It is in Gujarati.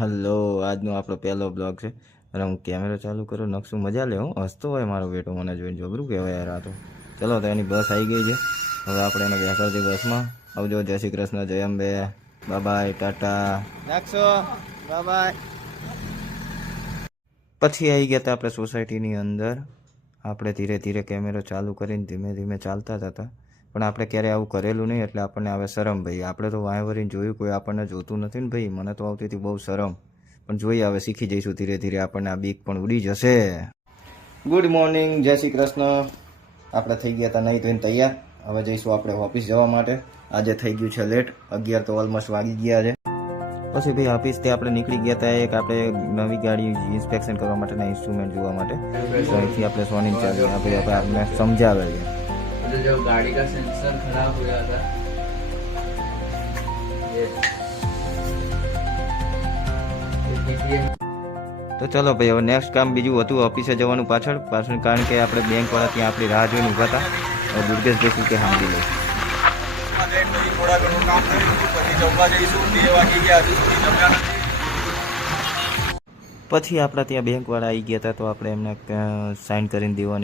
હલો, આજનો આપણો પહેલો બ્લોગ છે અને હું કેમેરો ચાલુ કરું નકશું મજા લે હું હસતો હોય મારો બેટો મને જોઈને જોબરું કહેવાય યાર આ તો. ચલો તો એની બસ આવી ગઈ છે, હવે આપણે એને બેસાડતી બસમાં. આવજો, જય શ્રી કૃષ્ણ, જય અંબે, બાય ટાટા નાખશો, બાય. પછી આવી ગયા હતા આપણે સોસાયટીની અંદર. આપણે ધીરે ધીરે કેમેરો ચાલુ કરીને ધીમે ધીમે ચાલતા જ હતા, પણ આપણે ક્યારેય આવું કરેલું નહીં એટલે આપણને આવે શરમ ભાઈ. આપણે તો વાંય વળીને જોયું, કોઈ આપણને જોતું નથી ને ભાઈ. મને તો આવતી હતી બહુ શરમ, પણ જોઈએ હવે શીખી જઈશું ધીરે ધીરે, આપણને આ બીક પણ ઉડી જશે. ગુડ મોર્નિંગ, જય શ્રી કૃષ્ણ. આપણે થઈ ગયા હતા નહીં ધોઈને તૈયાર. હવે જઈશું આપણે ઓફિસ જવા માટે. આજે થઈ ગયું છે લેટ, 11 તો ઓલમોસ્ટ વાગી ગયા છે. પછી ભાઈ ઓફિસથી આપણે નીકળી ગયા હતા એક આપણે નવી ગાડી ઇન્સ્પેક્શન કરવા માટેના ઇન્સ્ટ્રુમેન્ટ જોવા માટે. તો અહીંથી આપણે સોની ચાલી આપણે આપણે સમજાવે છે जो गाड़ी का सेंसर खराब हो गया था તો ચલો ભાઈ, હવે નેક્સ્ટ કામ બીજું હતું ઓફિસે જવાનું પાછળ, કારણ કે આપણે બેંકવાળા ત્યાં આપણી રાહ જોઈને ઊભા હતા. હવે દુર્ગેશભાઈ શું કે સાંભળી લઈશું. થોડા ઘણું કામ કરીશું, પછી જમવા જઈશું. 2 વાગી ગયા, હજુ સુધી જમ્યા નથી. પછી આપણા ત્યાં બેંકવાળા આવી ગયા હતા, તો આપણે એમને સાઇન કરીને દેવાની